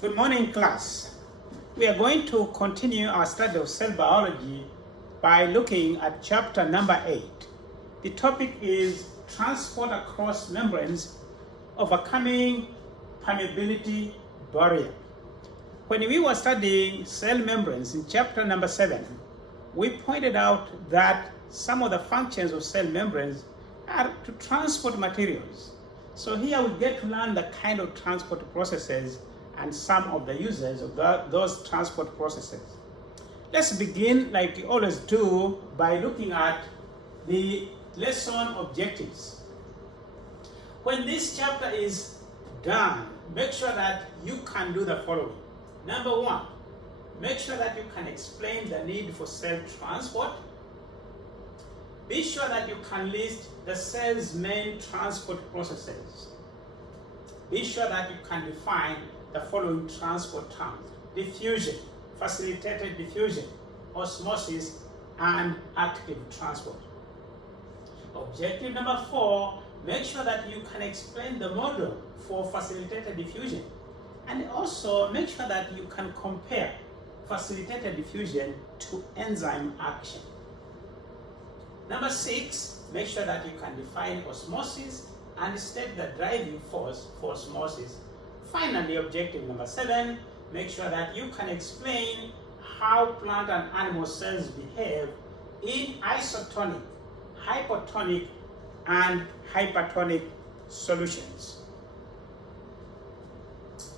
Good morning, class. We are going to continue our study of cell biology by looking at chapter number 8. The topic is transport across membranes, overcoming permeability barrier. When we were studying cell membranes in chapter number 7, we pointed out that some of the functions of cell membranes are to transport materials. So here we get to learn the kind of transport processes and some of the uses of those transport processes. Let's begin, like we always do, by looking at the lesson objectives. When this chapter is done, make sure that you can do the following. Number 1, make sure that you can explain the need for cell transport. Be sure that you can list the cell's main transport processes. Be sure that you can define the following transport terms: diffusion, facilitated diffusion, osmosis, and active transport. Objective number 4, make sure that you can explain the model for facilitated diffusion, and also make sure that you can compare facilitated diffusion to enzyme action. Number 6, make sure that you can define osmosis and state the driving force for osmosis. Finally, objective number 7, make sure that you can explain how plant and animal cells behave in isotonic, hypotonic, and hypertonic solutions.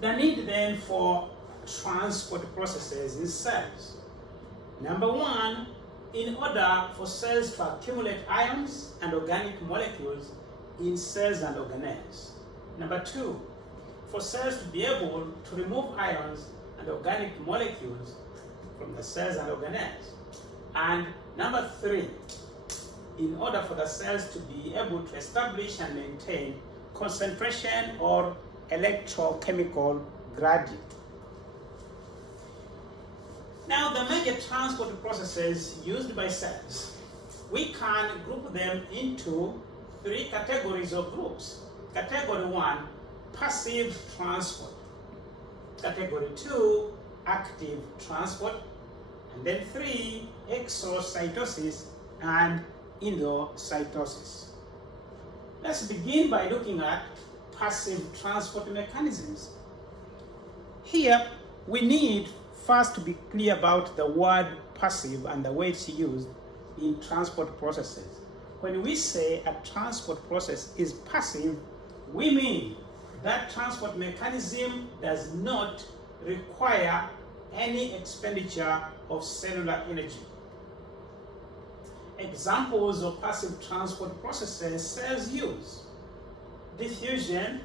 The need then for transport processes in cells. Number 1, in order for cells to accumulate ions and organic molecules in cells and organelles. Number 2, for cells to be able to remove ions and organic molecules from the cells and organelles. And number 3, in order for the cells to be able to establish and maintain concentration or electrochemical gradient. Now, the major transport processes used by cells, we can group them into 3 categories or groups. Category 1, passive transport. Category 2, active transport. And then 3, exocytosis and endocytosis. Let's begin by looking at passive transport mechanisms. Here, we need first to be clear about the word passive and the way it's used in transport processes. When we say a transport process is passive, we mean that transport mechanism does not require any expenditure of cellular energy. Examples of passive transport processes cells use: diffusion,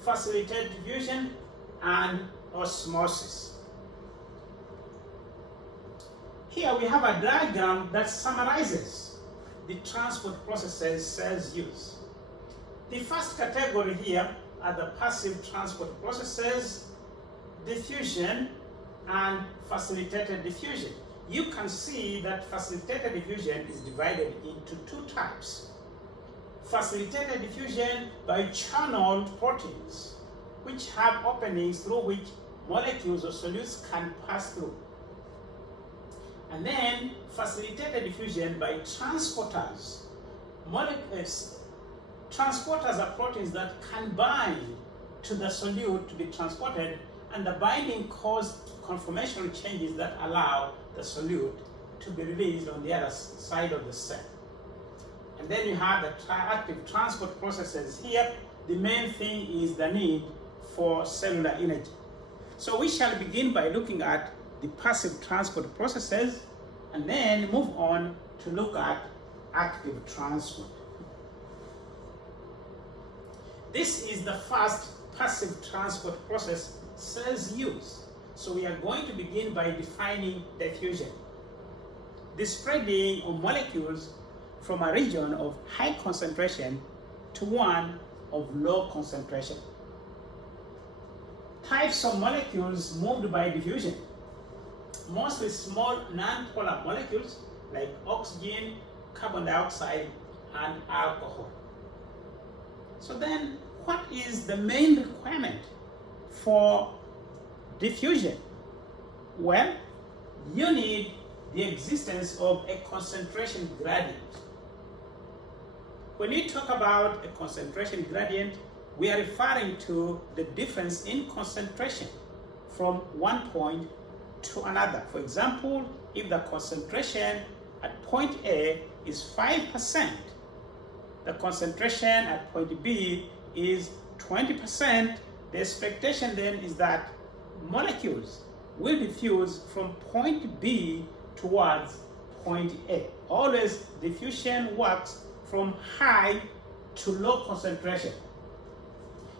facilitated diffusion, and osmosis. Here we have a diagram that summarizes the transport processes cells use. The first category here are the passive transport processes, diffusion, and facilitated diffusion. You can see that facilitated diffusion is divided into 2 types. Facilitated diffusion by channeled proteins, which have openings through which molecules or solutes can pass through. And then facilitated diffusion by transporters. Transporters are proteins that can bind to the solute to be transported, and the binding causes conformational changes that allow the solute to be released on the other side of the cell. And then you have the active transport processes. Here, the main thing is the need for cellular energy. So we shall begin by looking at the passive transport processes and then move on to look at active transport. This is the first passive transport process cells use. So we are going to begin by defining diffusion: the spreading of molecules from a region of high concentration to one of low concentration. Types of molecules moved by diffusion: mostly small non-polar molecules like oxygen, carbon dioxide, and alcohol. So then, what is the main requirement for diffusion? Well, you need the existence of a concentration gradient. When we talk about a concentration gradient, we are referring to the difference in concentration from one point to another. For example, if the concentration at point A is 5%, the concentration at point B is 20%, the expectation then is that molecules will diffuse from point B towards point A. Always diffusion works from high to low concentration.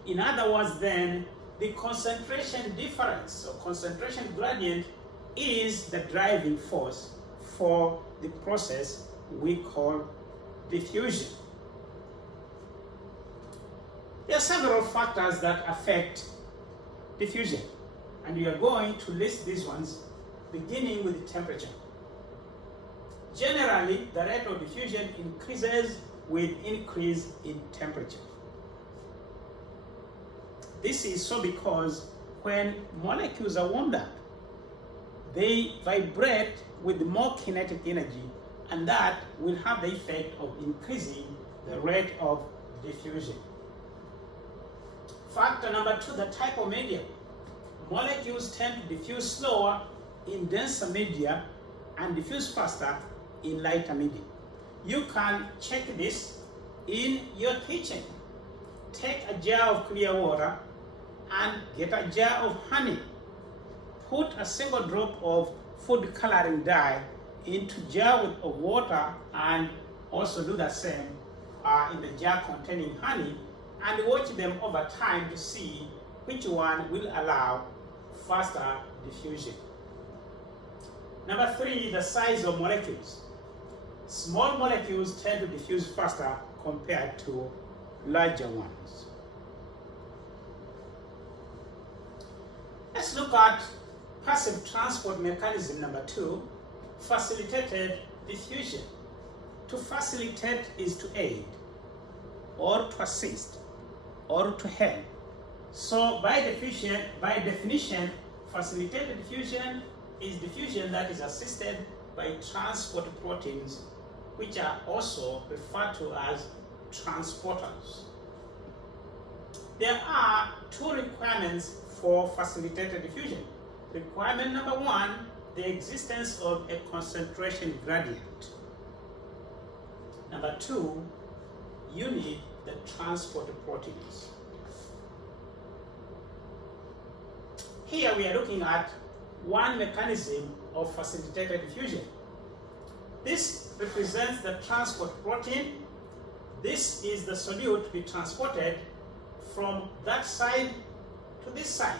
In other words then, the concentration difference or concentration gradient is the driving force for the process we call diffusion. There are several factors that affect diffusion, and we are going to list these ones beginning with the temperature. Generally, the rate of diffusion increases with increase in temperature. This is so because when molecules are warmed up, they vibrate with more kinetic energy, and that will have the effect of increasing the rate of diffusion. Factor number 2, the type of medium. Molecules tend to diffuse slower in denser media and diffuse faster in lighter media. You can check this in your kitchen. Take a jar of clear water and get a jar of honey. Put a single drop of food coloring dye into jar of water, and also do the same in the jar containing honey, and watch them over time to see which one will allow faster diffusion. Number 3, the size of molecules. Small molecules tend to diffuse faster compared to larger ones. Let's look at passive transport mechanism number 2, facilitated diffusion. To facilitate is to aid, or to assist, or to help. So by definition, facilitated diffusion is diffusion that is assisted by transport proteins, which are also referred to as transporters. There are 2 requirements for facilitated diffusion. Requirement number 1, the existence of a concentration gradient. Number 2, you need the transport proteins. Here we are looking at one mechanism of facilitated diffusion. This represents the transport protein. This is the solute to be transported from that side to this side.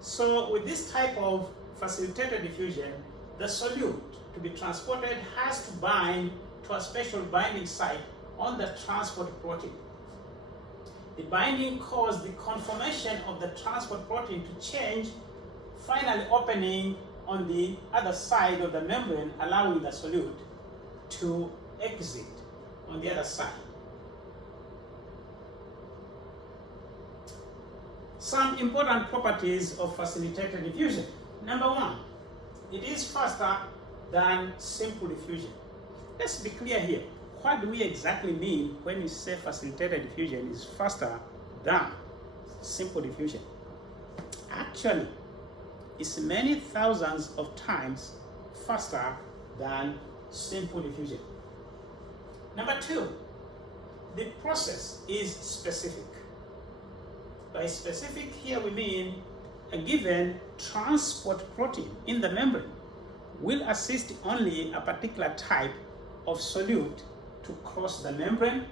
So with this type of facilitated diffusion, the solute to be transported has to bind to a special binding site on the transport protein. The binding causes the conformation of the transport protein to change, finally opening on the other side of the membrane, allowing the solute to exit on the other side. Some important properties of facilitated diffusion. Number 1, it is faster than simple diffusion. Let's be clear here. What do we exactly mean when we say facilitated diffusion is faster than simple diffusion? Actually, it's many thousands of times faster than simple diffusion. Number 2, the process is specific. By specific here we mean a given transport protein in the membrane will assist only a particular type of solute to cross the membrane.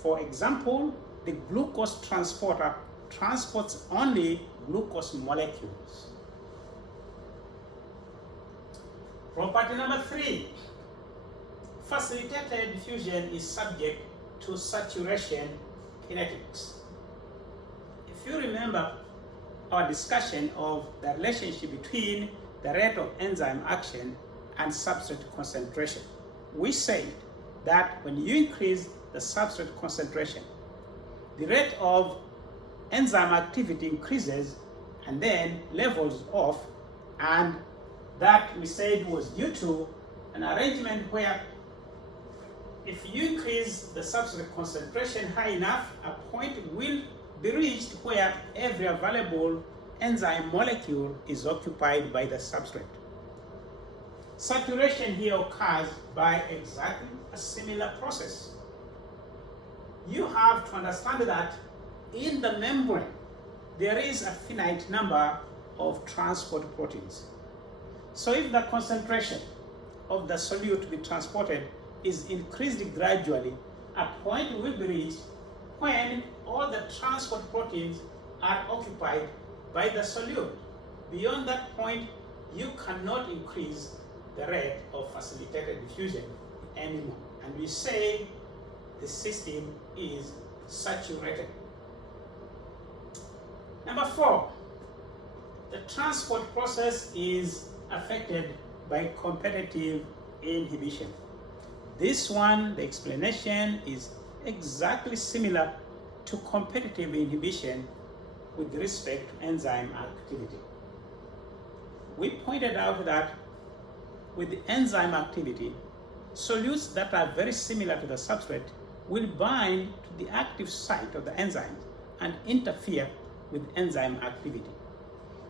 For example, the glucose transporter transports only glucose molecules. Property number 3, facilitated diffusion is subject to saturation kinetics. If you remember our discussion of the relationship between the rate of enzyme action and substrate concentration, we said that when you increase the substrate concentration, the rate of enzyme activity increases and then levels off, and that we said was due to an arrangement where if you increase the substrate concentration high enough, a point will be reached where every available enzyme molecule is occupied by the substrate. Saturation here occurs by exactly a similar process. You have to understand that in the membrane, there is a finite number of transport proteins. So if the concentration of the solute to be transported is increased gradually, a point will be reached when all the transport proteins are occupied by the solute. Beyond that point, you cannot increase the rate of facilitated diffusion anymore. And we say the system is saturated. Number 4, the transport process is affected by competitive inhibition. This one, the explanation is exactly similar to competitive inhibition with respect to enzyme activity. We pointed out that with the enzyme activity, solutes that are very similar to the substrate will bind to the active site of the enzyme and interfere with enzyme activity.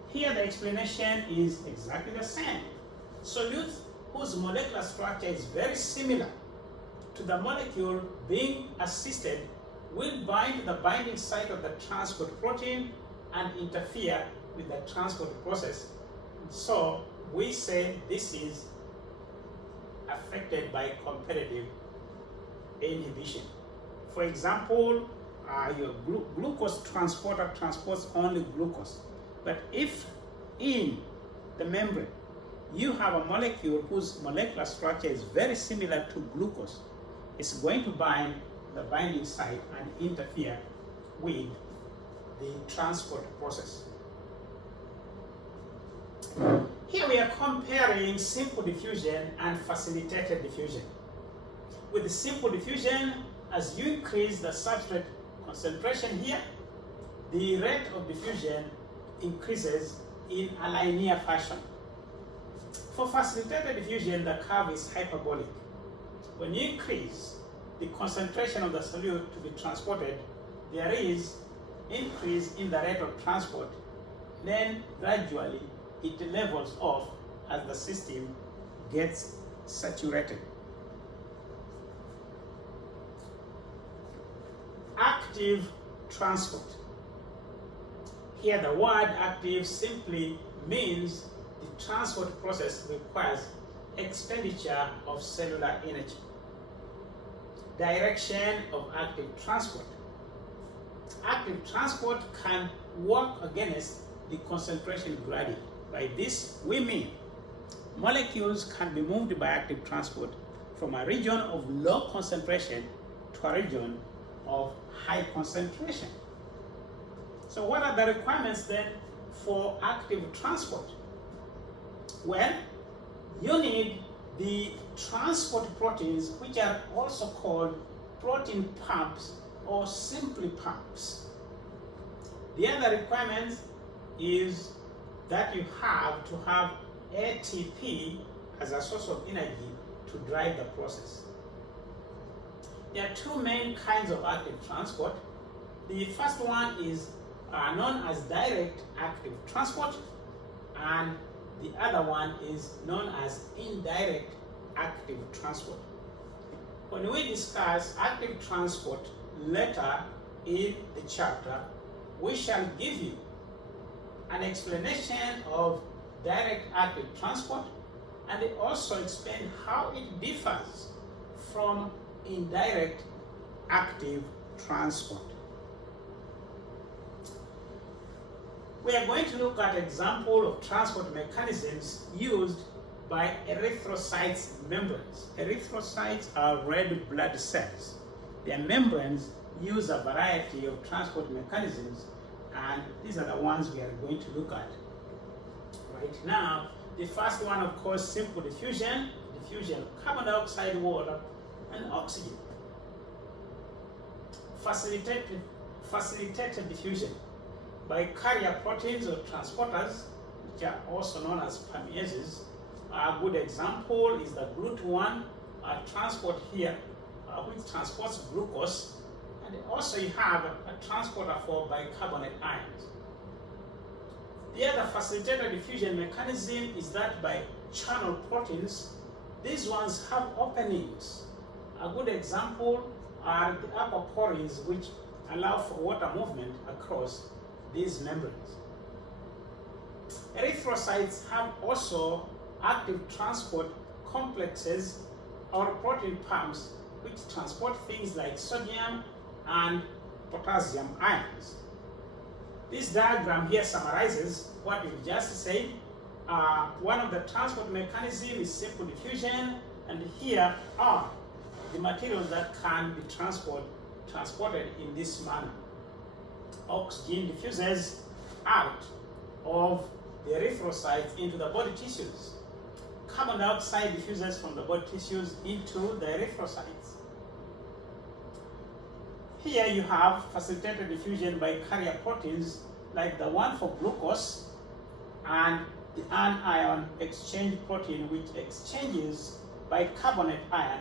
Here the explanation is exactly the same. Solutes whose molecular structure is very similar to the molecule being assisted will bind to the binding site of the transport protein and interfere with the transport process. So we say this is affected by competitive inhibition. For example, your glucose transporter transports only glucose. But if in the membrane you have a molecule whose molecular structure is very similar to glucose, it's going to bind the binding site and interfere with the transport process. Here we are comparing simple diffusion and facilitated diffusion. With the simple diffusion, as you increase the substrate concentration here, the rate of diffusion increases in a linear fashion. For facilitated diffusion, the curve is hyperbolic. When you increase the concentration of the solute to be transported, there is increase in the rate of transport. Then gradually it levels off as the system gets saturated. Active transport. Here the word active simply means the transport process requires expenditure of cellular energy. Direction of active transport. Active transport can work against the concentration gradient. By this we mean molecules can be moved by active transport from a region of low concentration to a region of high concentration. So what are the requirements then for active transport? Well, you need the transport proteins, which are also called protein pumps or simply pumps. The other requirement is that you have to have ATP as a source of energy to drive the process. There are two main kinds of active transport. The first one is known as direct active transport, and the other one is known as indirect active transport. When we discuss active transport later in the chapter, we shall give you an explanation of direct active transport, and they also explain how it differs from indirect active transport. We are going to look at an example of transport mechanisms used by erythrocytes' membranes. Erythrocytes are red blood cells. Their membranes use a variety of transport mechanisms, and these are the ones we are going to look at right now. The first one, of course, simple diffusion, diffusion of carbon dioxide, water, and oxygen. Facilitated diffusion. by carrier proteins or transporters, which are also known as permeases. A good example is the GLUT1 transport here, which transports glucose, and also you have a transporter for bicarbonate ions. The other facilitated diffusion mechanism is that by channel proteins. These ones have openings. A good example are the aquaporins, which allow for water movement across these membranes. Erythrocytes have also active transport complexes or protein pumps which transport things like sodium and potassium ions. This diagram here summarizes what we've just said. One of the transport mechanisms is simple diffusion, and here are the materials that can be transported in this manner. Oxygen diffuses out of the erythrocytes into the body tissues. Carbon dioxide diffuses from the body tissues into the erythrocytes. Here you have facilitated diffusion by carrier proteins like the one for glucose and the anion exchange protein, which exchanges bicarbonate ion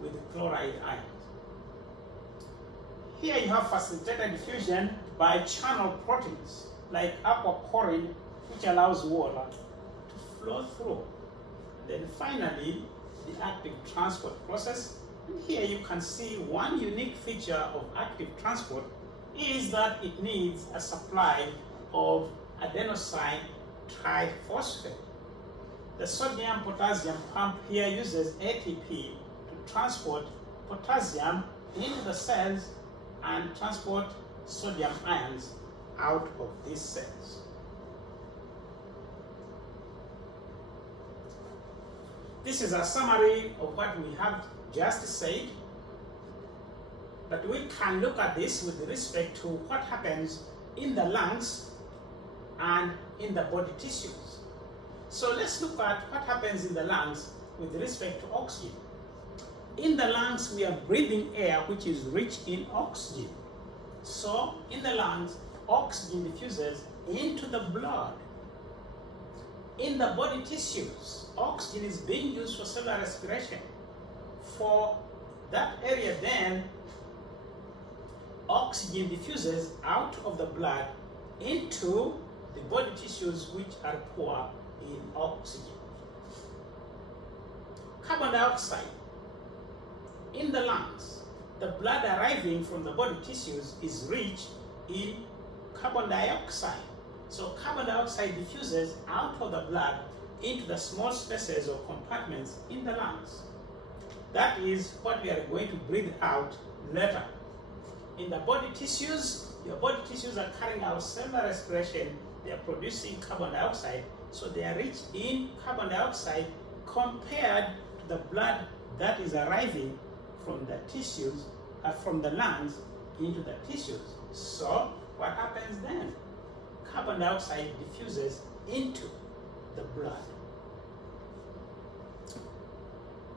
with chloride ions. Here you have facilitated diffusion by channel proteins like aquaporin, which allows water to flow through. Then finally, the active transport process. And here you can see one unique feature of active transport is that it needs a supply of adenosine triphosphate. The sodium-potassium pump here uses ATP to transport potassium into the cells and transport sodium ions out of these cells. This is a summary of what we have just said, but we can look at this with respect to what happens in the lungs and in the body tissues. So let's look at what happens in the lungs with respect to oxygen. In the lungs, we are breathing air which is rich in oxygen. So in the lungs, oxygen diffuses into the blood. In the body tissues, oxygen is being used for cellular respiration. For that area then, oxygen diffuses out of the blood into the body tissues which are poor in oxygen. Carbon dioxide. In the lungs, the blood arriving from the body tissues is rich in carbon dioxide. So carbon dioxide diffuses out of the blood into the small spaces or compartments in the lungs. That is what we are going to breathe out later. In the body tissues, your body tissues are carrying out cellular respiration. They are producing carbon dioxide, so they are rich in carbon dioxide compared to the blood that is arriving from the tissues, from the lungs into the tissues. So what happens then? Carbon dioxide diffuses into the blood.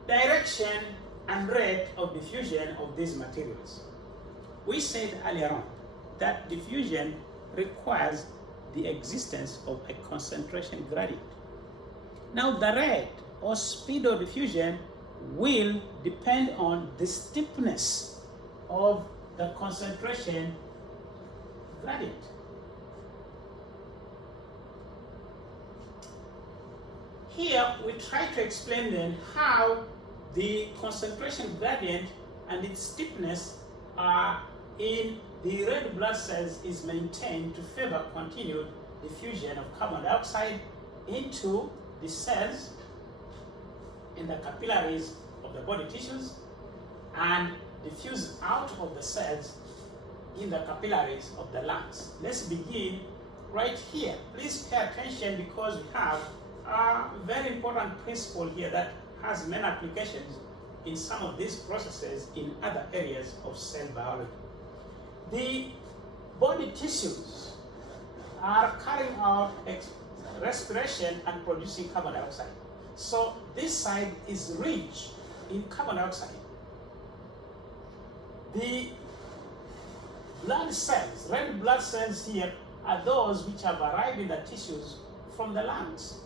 Direction and rate of diffusion of these materials. We said earlier on that diffusion requires the existence of a concentration gradient. Now the rate or speed of diffusion will depend on the steepness of the concentration gradient. Here we try to explain then how the concentration gradient and its steepness in the red blood cells is maintained to favor continued diffusion of carbon dioxide into the cells in the capillaries of the body tissues and diffuse out of the cells in the capillaries of the lungs. Let's begin right here. Please pay attention because we have a very important principle here that has many applications in some of these processes in other areas of cell biology. The body tissues are carrying out respiration and producing carbon dioxide. So this side is rich in carbon dioxide. The blood cells, red blood cells here, are those which have arrived in the tissues from the lungs.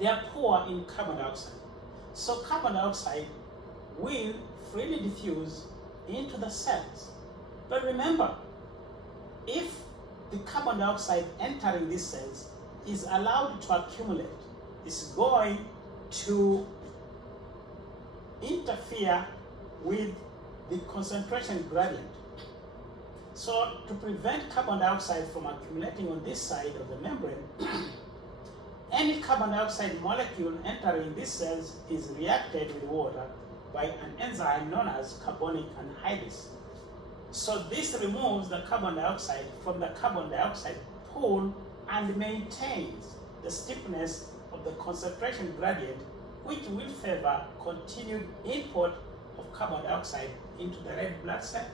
They are poor in carbon dioxide. So carbon dioxide will freely diffuse into the cells. But remember, if the carbon dioxide entering these cells is allowed to accumulate, it's going to interfere with the concentration gradient. So to prevent carbon dioxide from accumulating on this side of the membrane, any carbon dioxide molecule entering these cells is reacted with water by an enzyme known as carbonic anhydrase. So this removes the carbon dioxide from the carbon dioxide pool and maintains the steepness of the concentration gradient, which will favor continued import of carbon dioxide into the red blood cells.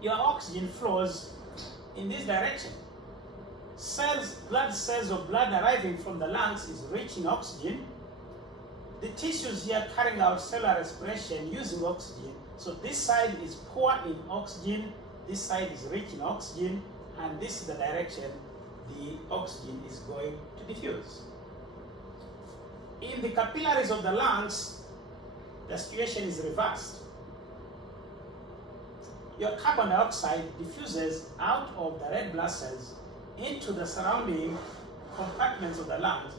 Your oxygen flows in this direction. Blood cells of blood arriving from the lungs is rich in oxygen. The tissues here carrying out cellular respiration using oxygen. So this side is poor in oxygen, this side is rich in oxygen, and this is the direction the oxygen is going to diffuse. In the capillaries of the lungs, the situation is reversed. Your carbon dioxide diffuses out of the red blood cells into the surrounding compartments of the lungs,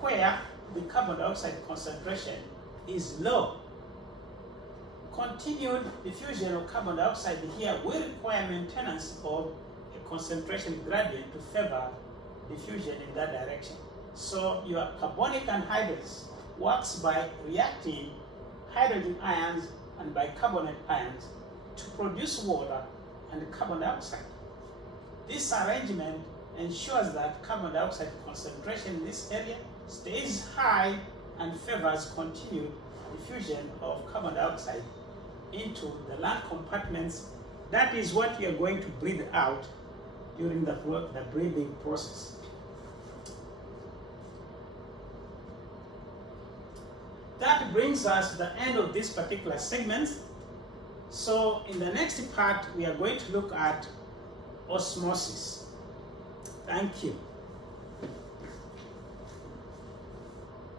where the carbon dioxide concentration is low. Continued diffusion of carbon dioxide here will require maintenance of a concentration gradient to favor diffusion in that direction. So your carbonic anhydrase works by reacting hydrogen ions and bicarbonate ions to produce water and carbon dioxide. This arrangement ensures that carbon dioxide concentration in this area stays high and favors continued diffusion of carbon dioxide into the lung compartments. That is what we are going to breathe out during the breathing process. That brings us to the end of this particular segment. So in the next part, we are going to look at osmosis. Thank you.